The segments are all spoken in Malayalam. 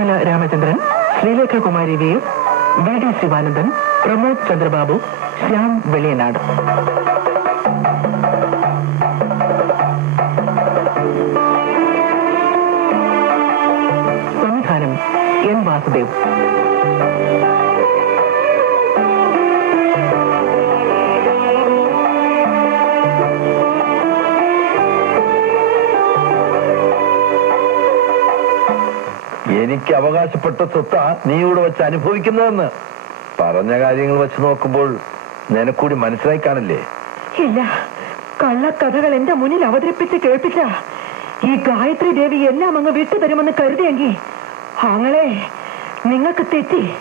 Thirumala Ramachandran Sreelekha Kumari V V D Sivanandan Pramod Chandrababu Shyam Veliyanad. സംവിധാനം എൻ വാസുദേവ്. എനിക്ക് അവകാശപ്പെട്ട സ്വത്ത നീ ഇവിടെ വെച്ച് അനുഭവിക്കുന്നതെന്ന്. പറഞ്ഞ കാര്യങ്ങൾ വെച്ച് നോക്കുമ്പോൾ നിനക്കൂടി മനസ്സിലായി കാണില്ലേ? ഇല്ല. കള്ളക്കഥകൾ എന്റെ മുന്നിൽ അവതരിപ്പിച്ച് കേൾപ്പിച്ച ഈ ഗായത്രി ദേവി എല്ലാം അങ്ങ് വിട്ടുതരുമെന്ന് കരുതിയെങ്കിൽ ആങ്ങളെ നിങ്ങൾക്ക് തെറ്റി.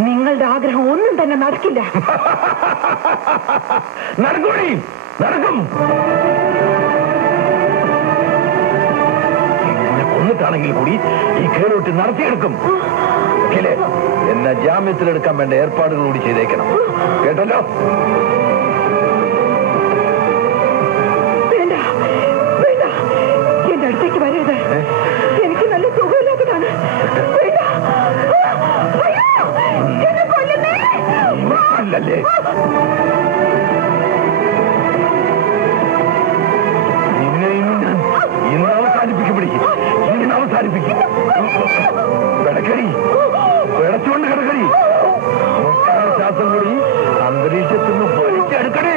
നിങ്ങളുടെ ആഗ്രഹം ഒന്നും തന്നെ നടക്കില്ല. നടക്കൂടി. നടക്കും. എന്നെ കൊന്നിട്ടാണെങ്കിൽ കൂടി ഈ കേളൂട്ടി നടത്തിയെടുക്കും. എന്നെ ജാമ്യത്തിലെടുക്കാൻ വേണ്ട ഏർപ്പാടുകൾ കൂടി ചെയ്തേക്കണം. കേട്ടല്ലോ? എനിക്ക് നല്ല സുഖമില്ലാത്തതാണ്. അല്ലല്ലേ? അന്തരീക്ഷത്തിൽ നിന്ന് വലിച്ചെടുക്കടി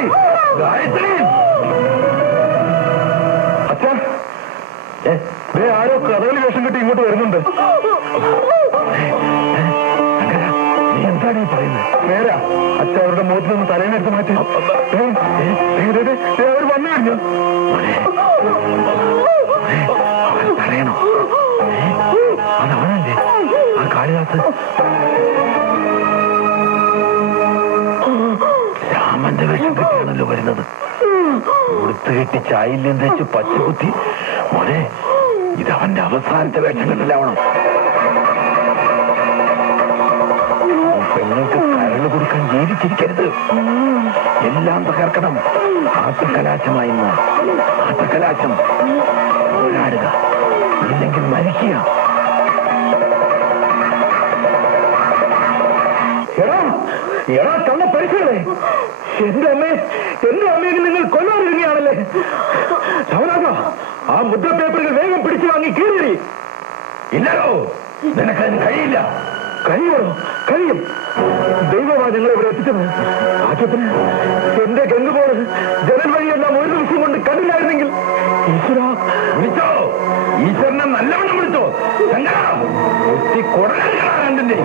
ഗായത്രി. അച്ഛാ. ഏ, ആരോ കഥകളി വേഷം കിട്ടി ഇങ്ങോട്ട് വരുന്നുണ്ട്. എന്താണ് ഈ നേരാ. അച്ഛ അവരുടെ മുഖത്ത് നിന്ന് തലേനെടുത്ത് മാറ്റി. അവർ വന്നു കഴിഞ്ഞു. പറയണോ അതവനല്ലേ ആ കാളിദാസ് കെട്ടിയാണല്ലോ വരുന്നത്. ഉടുത്ത് കെട്ടി തെച്ച് പച്ചകുത്തി. മോനെ ഇത് അവന്റെ അവസാനത്തെ വേഷം കെട്ടിലാവണം പെങ്ങൾക്ക് കരൾ കൊടുക്കാൻ ജീവിച്ചിരിക്കരുത്. എല്ലാം തകർക്കണം. ആത്തക്കലാശമായി ആത്തക്കലാശം പോരാടുക. ഇല്ലെങ്കിൽ മരിക്കുക. എടാ തന്ന പരിസരമേ. എന്റെ അമ്മയെ എന്റെ അമ്മയെ നിങ്ങൾ കൊല്ലാതിരുന്നയാണല്ലേ ശവനാഥ ആ മുദ്ര പേപ്പറുകൾ വേഗം പിടിച്ചു വാങ്ങി കീറി ഇല്ലല്ലോ നിനക്കതിന് കഴിയില്ല. കഴിയുമോ? കഴിയും. ദൈവമാണ് നിങ്ങളെ ഇവിടെ എത്തിച്ചത്. ആദ്യത്തിന് എന്റെ ഗംഗുപോൾ ജനൽ വഴിയെല്ലാം ഒരു ദിവസം കൊണ്ട് കണ്ടില്ലായിരുന്നെങ്കിൽ ഈശ്വര. വിളിച്ചോ? ഈശ്വരനെ നല്ലവണ്ണം വിളിച്ചോ? രണ്ടിന്റെ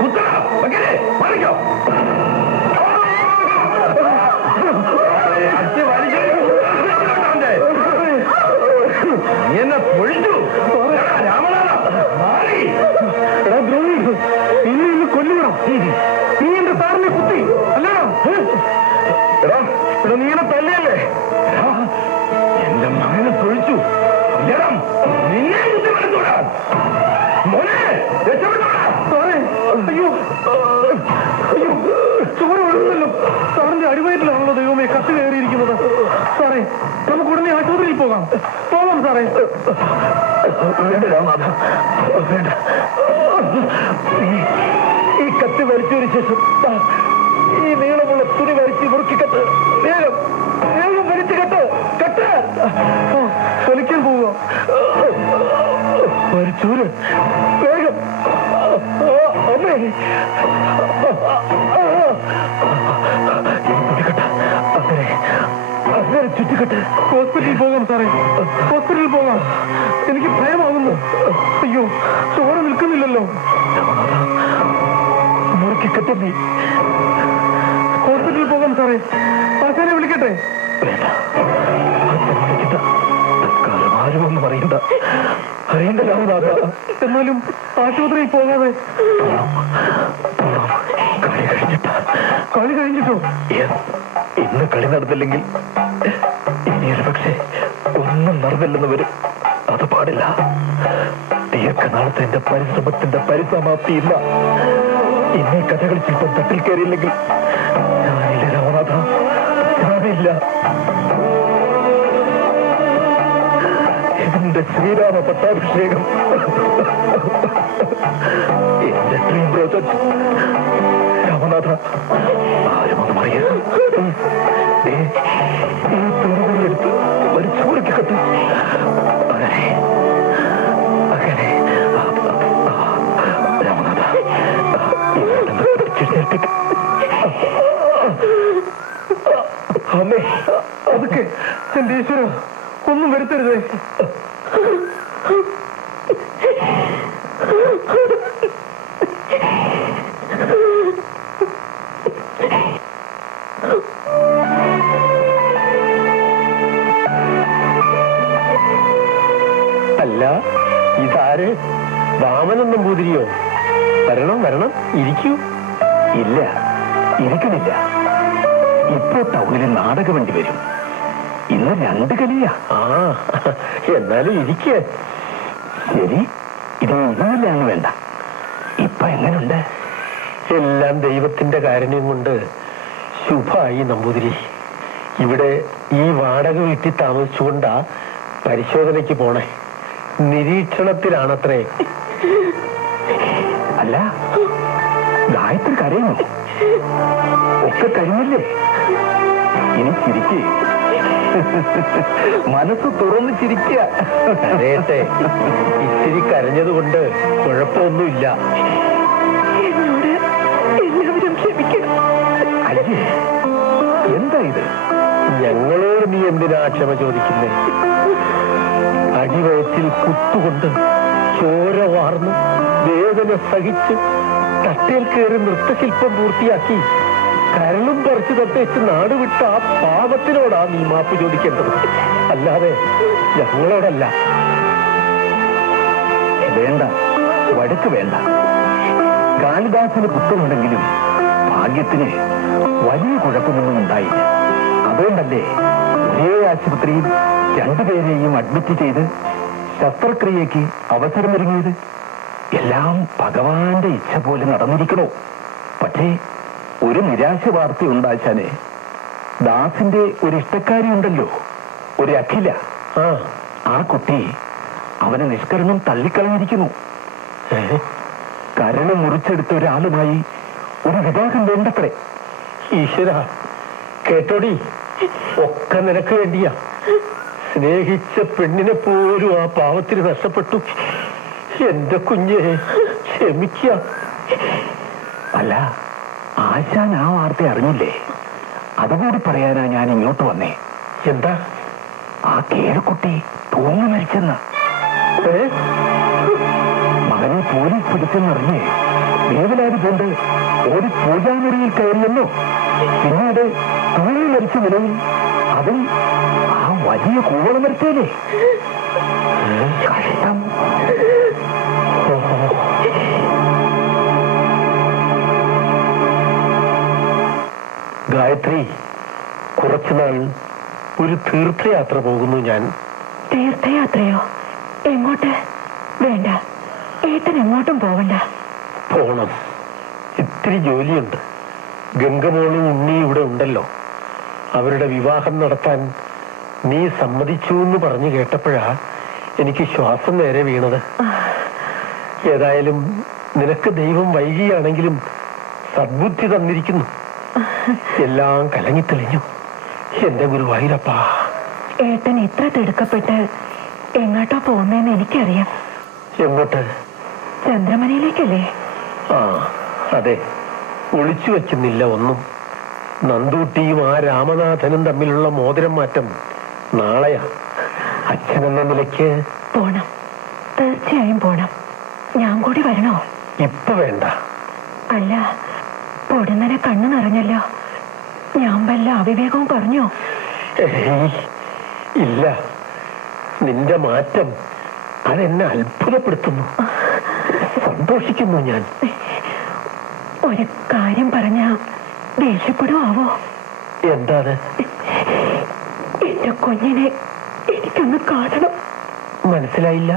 കുത്തറ വയ്ക്കലേ മാറിക്കോ അച്ഛൻ പോകാം പോകാം സാറേ. വേണ്ട രാമനാഥ വേണ്ട. ഈ- കത്ത് വലിച്ചതിന് ശേഷം ഈ നീളമുള്ള തുണി വലിച്ച് മുറുക്കി കത്ത് വേഗം വേഗം വലിച്ചു കെട്ട് കെട്ട്. വലിക്കാൻ പോവുക വലിച്ചൂര് വേഗം. അമ്മേ. ചുറ്റിക്കെട്ട്. ഹോസ്പിറ്റലിൽ പോകാം സാറേ. ഹോസ്പിറ്റലിൽ പോകാം. എനിക്ക് ഭയമാകുന്നു. അയ്യോ ചോര നിൽക്കുന്നില്ലല്ലോ. മുറുക്കി കെട്ടുന്നീ ഹോസ്പിറ്റലിൽ പോകാം സാറേ. ആശാനെ വിളിക്കട്ടെ. തൽക്കാലം അറിയണ്ട. എന്നാലും ആശുപത്രിയിൽ പോകാതെ. കളി കഴിഞ്ഞിട്ട്. കളി കഴിഞ്ഞിട്ടോ? ഇന്ന് കളി നടന്നില്ലെങ്കിൽ ഇനിയൊരു പക്ഷേ ഒന്നും നടന്നില്ലെന്ന് വരും. അത് പാടില്ല. ദീർഘനാളത്തെ എന്റെ പരിശ്രമത്തിന്റെ പരിസമാപ്തി ഇല്ല ഇന്നീ കഥകൾ ചിലപ്പം തട്ടിൽ കയറിയില്ലെങ്കിൽ ഞാനില്ല രാമനാഥ. ഞാനില്ല. എന്റെ ശ്രീരാമ പട്ടാഭിഷേകം. എന്റെ ഡ്രീം പ്രോജക്ട് രാമനാഥ. ആരും ഒന്ന് ദേ, ഈ തുറവിലെടുത്ത് ഒരു ചൂടയ്ക്ക് കത്ത് അങ്ങനെ അങ്ങനെ രാമനാഥ പിടിച്ചെഴുന്നേൽപ്പിക്ക്. അമ്മേ അതൊക്കെ എന്റെ ഈശ്വര ഒന്നും വരുത്തരുതേ ഇതാര് വാമനൻ നമ്പൂതിരിയോ വരണം വരണം. ഇരിക്കൂ. ഇല്ല. ഇരിക്കണില്ല. ഇപ്പോ ടൗണിൽ നാടകവണ്ടി വരും. ഇന്ന് രണ്ട് കലിയാ. ആ എന്നാലും ഇരിക്കേ. ശരി. ഇത് അങ്ങ് വേണ്ട. ഇപ്പൊ എങ്ങനുണ്ട്? എല്ലാം ദൈവത്തിന്റെ കാരുണ്യം കൊണ്ട് ശുഭായി നമ്പൂതിരി. ഇവിടെ ഈ വാടക വീട്ടിൽ താമസിച്ചുകൊണ്ടാ പരിശോധനയ്ക്ക് പോണേ. നിരീക്ഷണത്തിലാണത്രേ. അല്ല ഗായത്രി കരയുന്നു ഒക്കെ കഴിഞ്ഞില്ലേ? ഇനി ചിരിക്കേ. മനസ്സ് തുറന്ന് ചിരിക്കുക. കരയട്ടെ. ഇത്തിരി കുഴപ്പമൊന്നുമില്ല. എല്ലാവരും ക്ഷമിക്കണം. അയ്യേ എന്താ ഇത്? ഞങ്ങളോട് നീ എന്തിനാ ക്ഷമ ചോദിക്കുന്നേ? അടിവയറ്റിൽ കുത്തുകൊണ്ട് ചോര വാർന്ന് വേദന സഹിച്ച് തട്ടേൽ കയറി നൃത്തശില്പം പൂർത്തിയാക്കി കരളും പറിച്ചു തട്ടേച്ച് നാട് വിട്ട ആ പാപത്തിനോടാ നീ മാപ്പ് ചോദിക്കേണ്ടത്. അല്ലാതെ ഞങ്ങളോടല്ല. വേണ്ട വഴക്ക് വേണ്ട. കാളിദാസന് കുത്തമുണ്ടെങ്കിലും ഭാഗ്യത്തിന് വലിയ കുഴപ്പമൊന്നും ഉണ്ടായില്ല. അതുകൊണ്ടല്ലേ ഒരേ ആശുപത്രിയിൽ രണ്ടുപേരെയും അഡ്മിറ്റ് ചെയ്ത് ശസ്ത്രക്രിയയ്ക്ക് അവസരമൊരുങ്ങിയത് എല്ലാം ഭഗവാന്റെ ഇച്ഛ പോലെ നടന്നിരിക്കണോ പക്ഷേ ഒരു നിരാശ വാർത്ത ഉണ്ടാച്ചാനെ ദാസിന്റെ ഒരു ഇഷ്ടക്കാരി ഉണ്ടല്ലോ ഒരു അഖില. ആ. ആ കുട്ടി അവനെ നിഷ്കരണം തള്ളിക്കളഞ്ഞിരിക്കുന്നു. കരൾ മുറിച്ചെടുത്ത ഒരാളുമായി ഒരു വിവാഹം വേണ്ടത്രേ. ഈശ്വര കേട്ടോടി? ഒക്കെ നിനക്ക് വേണ്ടിയാ. സ്നേഹിച്ച പെണ്ണിനെ പോലും ആ പാവത്തിന് നഷ്ടപ്പെട്ടു. എന്റെ കുഞ്ഞെ ക്ഷമിക്ക. അല്ല ആശാൻ ആ വാർത്ത അറിഞ്ഞില്ലേ? അതുകൂടി പറയാനാ ഞാൻ ഇങ്ങോട്ട് വന്നേ. എന്താ? ആ കേരക്കുട്ടി തൂങ്ങി മരിച്ചെന്ന്. മകനെ പോലീസ് പിടിച്ചെന്നറിഞ്ഞേ. വേവലാതി കൊണ്ട് ഒരു പൂജാമുറിയിൽ കയറിയെന്നോ? പിന്നീട് തൂങ്ങി മരിച്ച നിലയിൽ അതിൽ ആ വലിയ കൂവളം മരിച്ചേലേ കഷ്ടം. ഗായത്രി കുറച്ചുനാൾ ഒരു തീർത്ഥയാത്ര പോകുന്നു ഞാൻ. തീർത്ഥയാത്രയോ? എങ്ങോട്ട്? വേണ്ട. ഏട്ടൻ എങ്ങോട്ടും പോവണ്ട. പോണം. ഇത്തിരി ജോലിയുണ്ട്. ഗംഗമോളും ഉണ്ണി ഇവിടെ ഉണ്ടല്ലോ. അവരുടെ വിവാഹം നടത്താൻ നീ സമ്മതിച്ചു എന്ന് പറഞ്ഞു കേട്ടപ്പോഴാ എനിക്ക് ശ്വാസം നേരെ വീണത്. ഏതായാലും നിനക്ക് ദൈവം വൈകിയാണെങ്കിലും സദ്ബുദ്ധി തന്നിരിക്കുന്നു. എല്ലാം കലങ്ങിത്തെളിഞ്ഞു എന്റെ ഗുരുവായൂരപ്പാ. ഏട്ടൻ ഇത്ര തിടുക്കപ്പെട്ട് എങ്ങോട്ടാ പോകുന്നതെന്ന് എനിക്കറിയാം. എങ്ങോട്ട്? ചന്ദ്രമനയിലേക്കല്ലേ ആ. അതെ ഒളിച്ചു വെക്കുന്നില്ല ഒന്നും. നന്ദൂട്ടിയും ആ രാമനാഥനും തമ്മിലുള്ള മോതിരം മാറ്റം നാളെയാ. അച്ഛനെന്ന നിലയ്ക്ക് പോണം. തീർച്ചയായും പോണം. ഞാൻ കൂടി വരണോ? ഇപ്പൊ വേണ്ട. അല്ല പൊടുന്നനെ കണ്ണു നിറഞ്ഞല്ലോ. ഞാൻ വല്ല അവിവേകവും പറഞ്ഞോ? ഇല്ല. നിന്റെ മാറ്റം അതെന്നെ അത്ഭുതപ്പെടുത്തുന്നു. സന്തോഷിക്കുന്നു ഞാൻ. ഒരു കാര്യം പറഞ്ഞ ദേഷ്യപ്പെടുവോ എന്താണ്? എന്റെ കുഞ്ഞിനെ എനിക്കൊന്ന് കാണണം. മനസ്സിലായില്ല?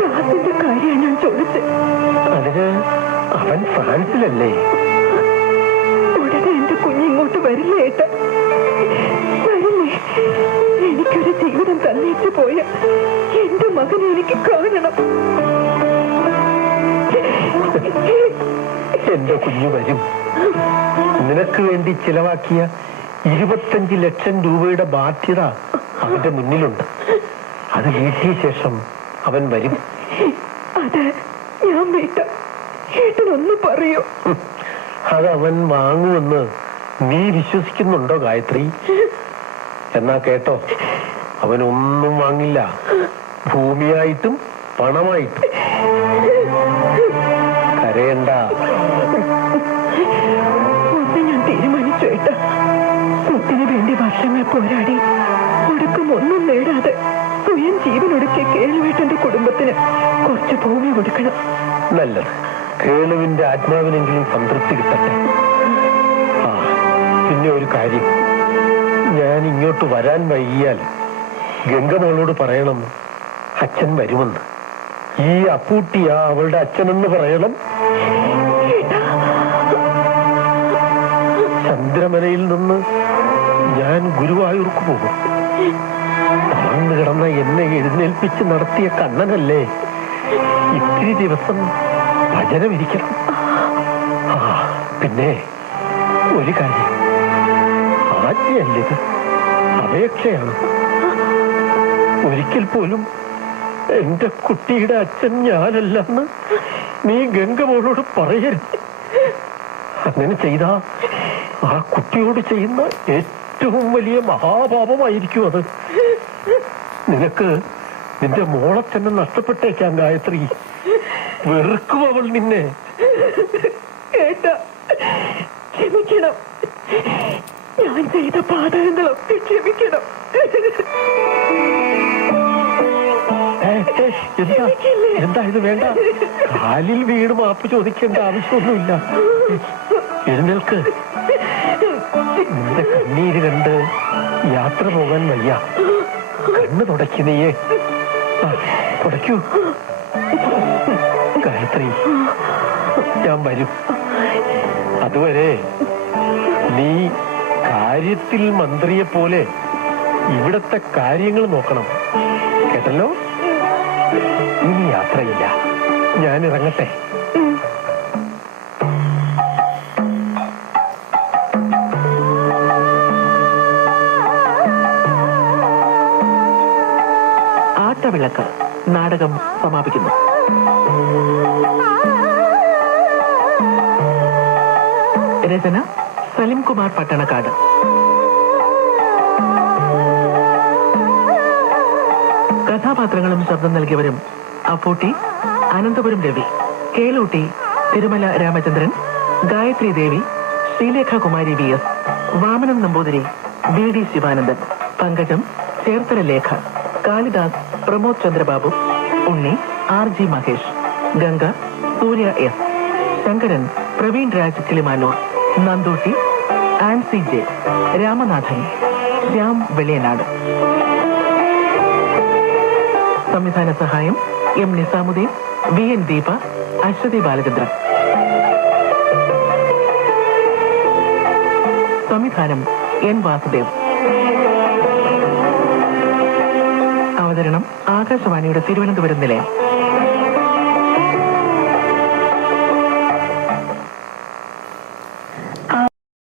ദാസിന്റെ കാര്യം ഞാൻ ചോദിച്ചത്. അതിന് അവൻ ഫ്രാൻസിലല്ലേ? ഉടനെ എന്റെ കുഞ്ഞിങ്ങോട്ട് വരില്ലേ കുഞ്ഞു വരും. നിനക്ക് വേണ്ടി ചിലവാക്കിയ ഇരുപത്തഞ്ച് ലക്ഷം രൂപയുടെ ബാധ്യത അവന്റെ മുന്നിലുണ്ട്. അത് വീട്ടിയ ശേഷം അവൻ വരും. അത് ഞാൻ വീട്ട പറയൂ. അത് അവൻ വാങ്ങുമെന്ന് നീ വിശ്വസിക്കുന്നുണ്ടോ ഗായത്രി? എന്നാ കേട്ടോ അവനൊന്നും വാങ്ങില്ല. ഭൂമിയായിട്ടും പണമായിട്ടും. കരയണ്ട. ഒന്ന് ഞാൻ തീരുമാനിച്ചു ഏട്ട. മുത്തിനു വേണ്ടി വർഷങ്ങൾ പോരാടി. ഒടുക്കം ഒന്നും നേടാതെ സ്വയം ജീവനൊടുക്കിയ കേളുവേട്ടന്റെ കുടുംബത്തിന് കുറച്ച് ഭൂമി കൊടുക്കണം. നല്ലത്. കേളുവിന്റെ ആത്മാവിനെങ്കിലും സംതൃപ്തി കിട്ടട്ടെ. ആ പിന്നെ ഒരു കാര്യം. ഞാൻ ഇങ്ങോട്ട് വരാൻ വൈകിയാൽ ഗംഗമോളോട് പറയണം അച്ഛൻ വരുമെന്ന്. ഈ അപ്പൂട്ടിയാ അവളുടെ അച്ഛനെന്ന് പറയണം ചന്ദ്രമലയിൽ നിന്ന് ഞാൻ ഗുരുവായൂർക്ക് പോകും. തളർന്നു കിടന്ന എന്നെ എഴുന്നേൽപ്പിച്ച് നടത്തിയ കണ്ണനല്ലേ? ഇത്തിരി ദിവസം ഭജനമിരിക്കണം. പിന്നെ ഒരു കാര്യം. ആജ്ഞയല്ലിത്. അപേക്ഷയാണ്. ഒരിക്കൽ പോലും എന്റെ കുട്ടിയുടെ അച്ഛൻ ഞാനല്ലെന്ന് നീ ഗംഗമോളോട് പറയരുത്. അങ്ങനെ ചെയ്ത ആ കുട്ടിയോട് ചെയ്യുന്ന ഏറ്റവും വലിയ മഹാപാപമായിരിക്കും അത്. നിനക്ക് നിന്റെ മോളെ തന്നെ നഷ്ടപ്പെട്ടേക്കാം ഗായത്രി വെറുക്കും അവൾ നിന്നെ. ക്ഷമിക്കണം. ഞാൻ ചെയ്ത പാതകങ്ങളൊക്കെ ക്ഷമിക്കണം. എന്താ? ഇത് വേണ്ട? കാലിൽ വീട് മാപ്പ് ചോദിക്കേണ്ട ആവശ്യമൊന്നുമില്ല. എഴുന്നേൽക്ക്. നിന്റെ കണ്ണീര് കണ്ട് യാത്ര പോകാൻ വയ്യ. കണ്ണ് തുടക്കി നീയേ. തുടയ്ക്കൂ. ഗായത്രി ഞാൻ വരും. അതുവരെ നീ കാര്യത്തിൽ മന്ത്രിയെ പോലെ ഇവിടത്തെ കാര്യങ്ങൾ നോക്കണം. കേട്ടല്ലോ? ഇനി യാത്രയില്ല. ഞാൻ ഇറങ്ങട്ടെ. ആട്ടവിളക്ക് നാടകം സമാപിക്കുന്നു. രചന സലിംകുമാർ പട്ടണക്കാട്. കഥാപാത്രങ്ങളും ശബ്ദം നൽകിയവരും Appootty Ananthapuram Ravi Kelootty Thirumala Ramachandran Gayathri Devi Sreelekha Kumari V S Vamanan Namboothiri B D Sivanandan Pankajam Cherthala Lekha. Kalidas Pramod Chandrababu Unni R G Mahesh Ganga Surya S Sankaran Praveen Raj Kilimanoor Nandootty Ancy J Ramanathan Shyam Veliyanad. സംവിധാന സഹായം M Nizamuddin V N Deepa Aswathy Balachandran. സംവിധാനം എൻ വാസുദേവ്. അവതരണം ആകാശവാണിയുടെ തിരുവനന്തപുരം നിലയം.